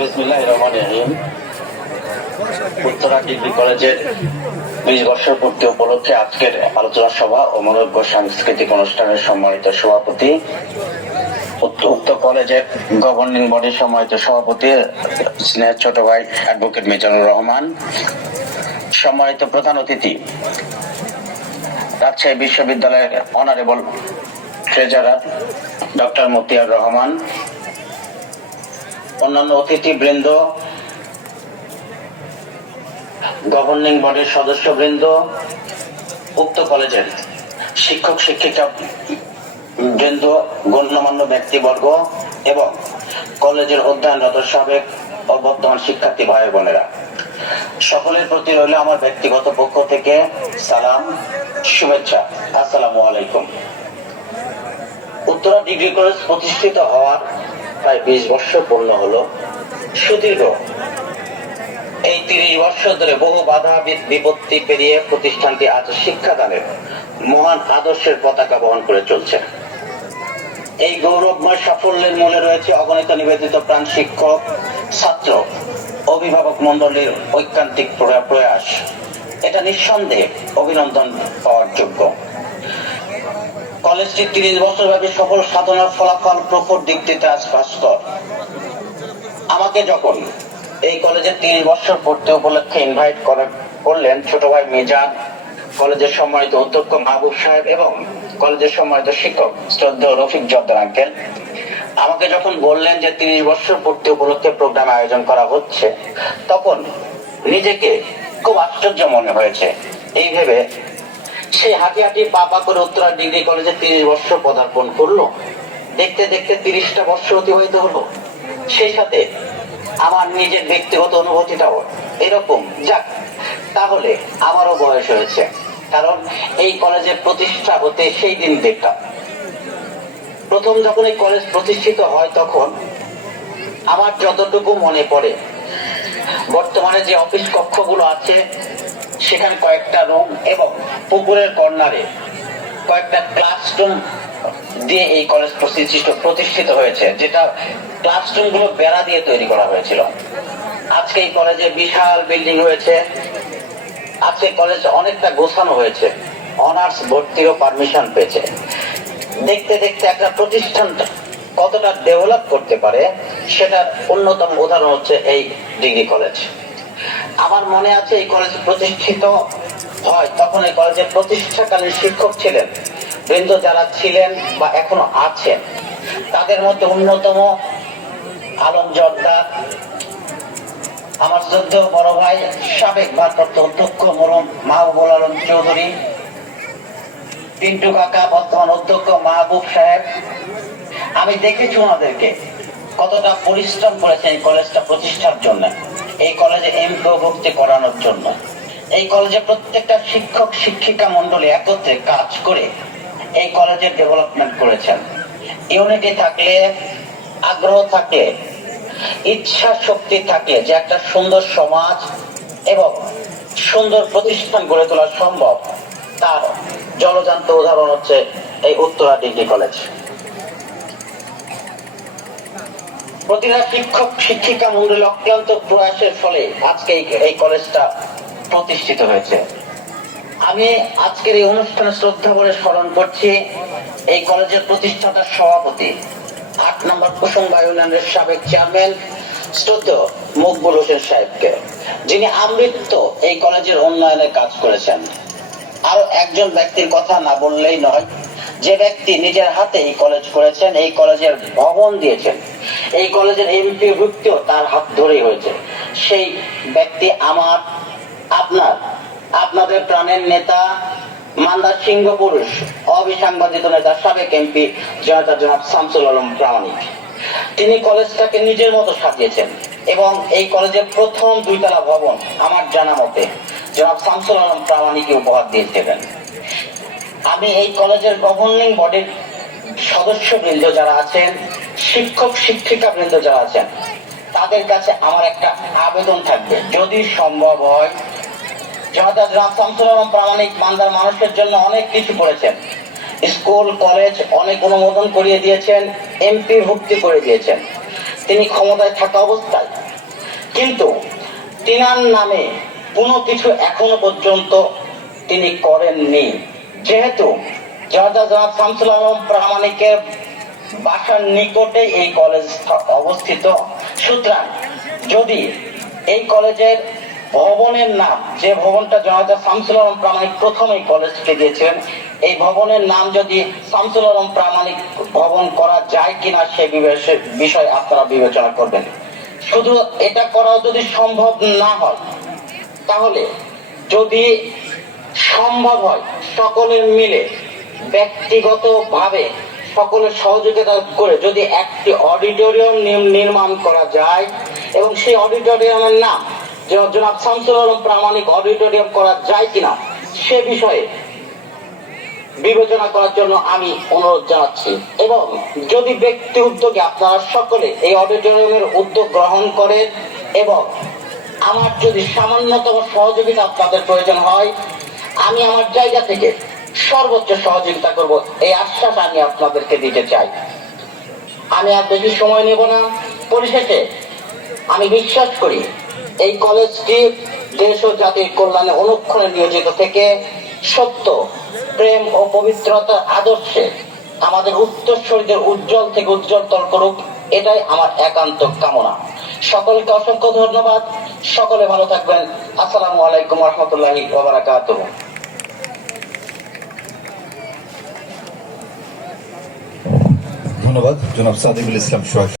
বিসমিল্লাহির রহমানির রহিম। উত্তরা ডিগ্রি কলেজের 20 বছর পূর্তি উপলক্ষে আজকের আলোচনা সভা ও মনোজ্ঞ সাংস্কৃতিক অনুষ্ঠানের সম্মানিত সভাপতি, উক্ত কলেজের গভর্নিং বডির সম্মানিত সভাপতি স্নেহের ছোট ভাই অ্যাডভোকেট মিজানুর রহমান, সম্মানিত প্রধান অতিথি রাজশাহী বিশ্ববিদ্যালয়ের honourable treasurer doctor Motiar Rahman, অন্যান্য অতিথিবৃন্দ, গভর্নিং বডির সদস্যবৃন্দ, উক্ত কলেজের শিক্ষক শিক্ষিকা বৃন্দ, গণ্যমান্য ব্যক্তিবর্গ এবং কলেজের অধ্যয়নরত সাবেক ও বর্তমান শিক্ষার্থী ভাই বোনেরা, সকলের প্রতি রইল আমার ব্যক্তিগত পক্ষ থেকে সালাম, শুভেচ্ছা। আসসালামু আলাইকুম। উত্তরা ডিগ্রি কলেজ প্রতিষ্ঠিত হওয়ার প্রায় 20 বছর পূর্ণ হলো। সুদীর্ঘ এই 30 বছর ধরে বহু বাধা বিপত্তি পেরিয়ে প্রতিষ্ঠানটি আজ শিক্ষাদানের মহান আদর্শের পতাকা বহন করে চলছে। এই গৌরবময় সাফল্যের মূলে রয়েছে অগণিত নিবেদিত প্রাণ শিক্ষক, ছাত্র, অভিভাবক মন্ডলীর ঐকান্তিক প্রয়াস। এটা নিঃসন্দেহে অভিনন্দন পাওয়ার যোগ্য। কলেজটি 30 বছর ব্যাপী সফল সাধনার ফলাফল প্রখর দিকটিতে আজ ভাস্কর। আমাকে যখন এই কলেজের 30 বছর পূর্তি উপলক্ষে ইনভাইট করলেন ছোট ভাই মিজান, কলেজের সম্মানিত অধ্যক্ষ মাহবুব সাহেব এবং কলেজের সম্মানিত শিক্ষক শ্রদ্ধেয় রফিক জব্দার আঙ্কেল, আমাকে যখন বললেন যে 30 বছর পূর্তি উপলক্ষে প্রোগ্রাম আয়োজন করা হচ্ছে, তখন নিজেকে খুব আশ্চর্য মনে হয়েছে। এই ভেবে সেই হাঁটি হাঁটি পা করে উত্তরা ডিগ্রি কলেজে 30 বছর পদার্পণ করলো। দেখতে দেখতে 30টা বছর অতিবাহিত হলো। সেই সাথে আমার নিজের ব্যক্তিগত অনুভূতিটাও এরকম। যাক, তাহলে আমারও বয়স হয়েছে, কারণ এই কলেজের প্রতিষ্ঠা হতে সেই দিন দেখতাম। প্রথম যখন এই কলেজ প্রতিষ্ঠিত হয় তখন আমার যতটুকু মনে পড়ে, বর্তমানে যে অফিস কক্ষগুলো আছে সেখানে কয়েকটা রুম এবং পুকুরের কর্নারে কয়েকটা ক্লাসরুম দিয়ে এই কলেজ প্রতিষ্ঠিত হয়েছে, যেটা ক্লাসরুম গুলো বেড়া দিয়ে তৈরি করা হয়েছিল। আজকে এই কলেজে বিশাল বিল্ডিং হয়েছে। আজকে কলেজ অনেকটা গোছানো হয়েছে, অনার্স ভর্তিরও পারমিশন পেয়েছে। দেখতে দেখতে একটা প্রতিষ্ঠান কতটা ডেভেলপ করতে পারে সেটার অন্যতম উদাহরণ হচ্ছে এই ডিগ্রি কলেজ। আমার মনে আছে এই কলেজ প্রতিষ্ঠিত হয় তখন এই কলেজের প্রতিষ্ঠাকালীন শিক্ষক ছিলেন বৃন্দ, যারা ছিলেন বা এখনো আছেন তাদের মধ্যে অন্যতম আলম জর্দার, আমার শ্রদ্ধেয় বড় ভাই সাবেক ভারপ্রাপ্ত অধ্যক্ষ মরহুম মাহবুবুল আলম চৌধুরী, পিন্টু কাকা বর্তমান অধ্যক্ষ মাহবুব সাহেব। আমি দেখেছি ওনাদেরকে কতটা পরিশ্রম করেছেন এই কলেজটা প্রতিষ্ঠার জন্য, এই কলেজে এমপিও ভর্তি করানোর জন্য। এই কলেজে প্রত্যেকটা শিক্ষক শিক্ষিকা মন্ডলী একত্রে কাজ করে এই কলেজের ডেভেলপমেন্ট করেছেন। ইউনিটি থাকলে, আগ্রহ থাকলে, ইচ্ছা শক্তি থাকলে যে একটা সুন্দর সমাজ এবং সুন্দর প্রতিষ্ঠান গড়ে তোলা সম্ভব, তার জলজান্ত উদাহরণ হচ্ছে এই উত্তরা ডিগ্রি কলেজ। প্রতিটা শিক্ষক শিক্ষিকা মন্ডলী অক্লান্ত প্রয়াসের ফলে আজকে এই কলেজটা প্রতিষ্ঠিত হয়েছে। আমি আজকের এই অনুষ্ঠানে শ্রদ্ধা করে স্মরণ করছি এই কলেজের প্রতিষ্ঠাতার সভাপতি, 8 নম্বর কুসুমবা ইউনিয়নের সাবেক চেয়ারম্যান শ্রদ্ধেয় মকবুল হোসেন সাহেবকে, যিনি আমৃত্য এই কলেজের উন্নয়নে কাজ করেছেন। আরো একজন ব্যক্তির কথা না বললেই নয়, যে ব্যক্তি নিজের হাতে এই কলেজ করেছেন, এই কলেজের ভবন দিয়েছেন, এই কলেজের এমপি ভুক্তিও তার হাত ধরেই হয়েছে। সেই ব্যক্তি আমার, আপনাদের প্রাণের নেতা, মান্দার সিংহ পুরুষ, অবিসংবাদিত নেতা, সাবেক এমপি জনাব শামসুল আলম প্রামাণিক। তিনি কলেজটাকে নিজের মতো সাজিয়েছেন এবং এই কলেজের প্রথম 2 তলা ভবন আমার জানা মতে জনাব শামসুল আলম প্রামাণিককে উপহার দিয়েছিলেন। আমি এই কলেজের গভর্নিং বডির সদস্যবৃন্দ যারা আছেন, শিক্ষক শিক্ষিকা বৃন্দ যারা আছেন, তাদের কাছে আমার একটা আবেদন থাকবে, যদি সম্ভব হয়, জনাব শামসুল আলম প্রামাণিক মান্দার মানুষের জন্য অনেক কিছু করেছেন, স্কুল কলেজ অনেক অনুমোদন করিয়ে দিয়েছেন, এমপি ভুক্তি করে দিয়েছেন। তিনি ক্ষমতায় থাকা অবস্থায় কিন্তু তিনার নামে কোনো কিছু এখনো পর্যন্ত তিনি করেননি। যেহেতু জনাব শামসুল আলম প্রামাণিকের বাসার নিকটে এই কলেজ অবস্থিত, সুতরাং যদি এই কলেজের ভবনের নাম, যে ভবনটা জনাব শামসুল আলম প্রামাণিক প্রথম এই কলেজকে দিয়েছিলেন, এই ভবনের নাম যদি শামসুল আলম প্রামাণিক ভবন করা যায় কিনা সে বিষয়ে আপনারা বিবেচনা করবেন। শুধু এটা করাও যদি সম্ভব না হয়, তাহলে যদি সম্ভব হয় সকলের মিলে ব্যক্তিগতভাবে সকলের সহযোগিতা করে যদি একটি অডিটোরিয়াম নির্মাণ করা যায় এবং সেই অডিটোরিয়ামের নাম জনাব শামসুল আলম প্রামাণিক অডিটোরিয়াম করা যায় কিনা সে বিষয়ে বিবেচনা করার জন্য আমি অনুরোধ জানাচ্ছি। এবং যদি ব্যক্তি উদ্যোগে আপনারা সকলে এই অডিটোরিয়ামের উদ্যোগ গ্রহণ করেন এবং আমার যদি সামান্যতম সহযোগিতা আপনাদের প্রয়োজন হয়, আমি আমার জায়গা থেকে সর্বোচ্চ সহযোগিতা করব, এই আশ্বাস আমি আপনাদেরকে দিতে চাই। আমি আর বেশি সময় নেব না। পরিশেষে আমি বিশ্বাস করি এই কলেজটি দেশ ও জাতির কল্যাণে অনুক্ষণে নিয়োজিত থেকে সত্য, প্রেম ও পবিত্রতার আদর্শে আমাদের উত্তরসূরিদের উজ্জ্বল থেকে উজ্জ্বলতর করুক, এটাই আমার একান্ত কামনা। সকলকে অসংখ্য ধন্যবাদ। সকলে ভালো থাকবেন। আসসালামু আলাইকুম ওয়া রাহমাতুল্লাহি ওয়া বারাকাতুহু। ধন্যবাদ জনাব সাদিকুল ইসলাম সোহাগ।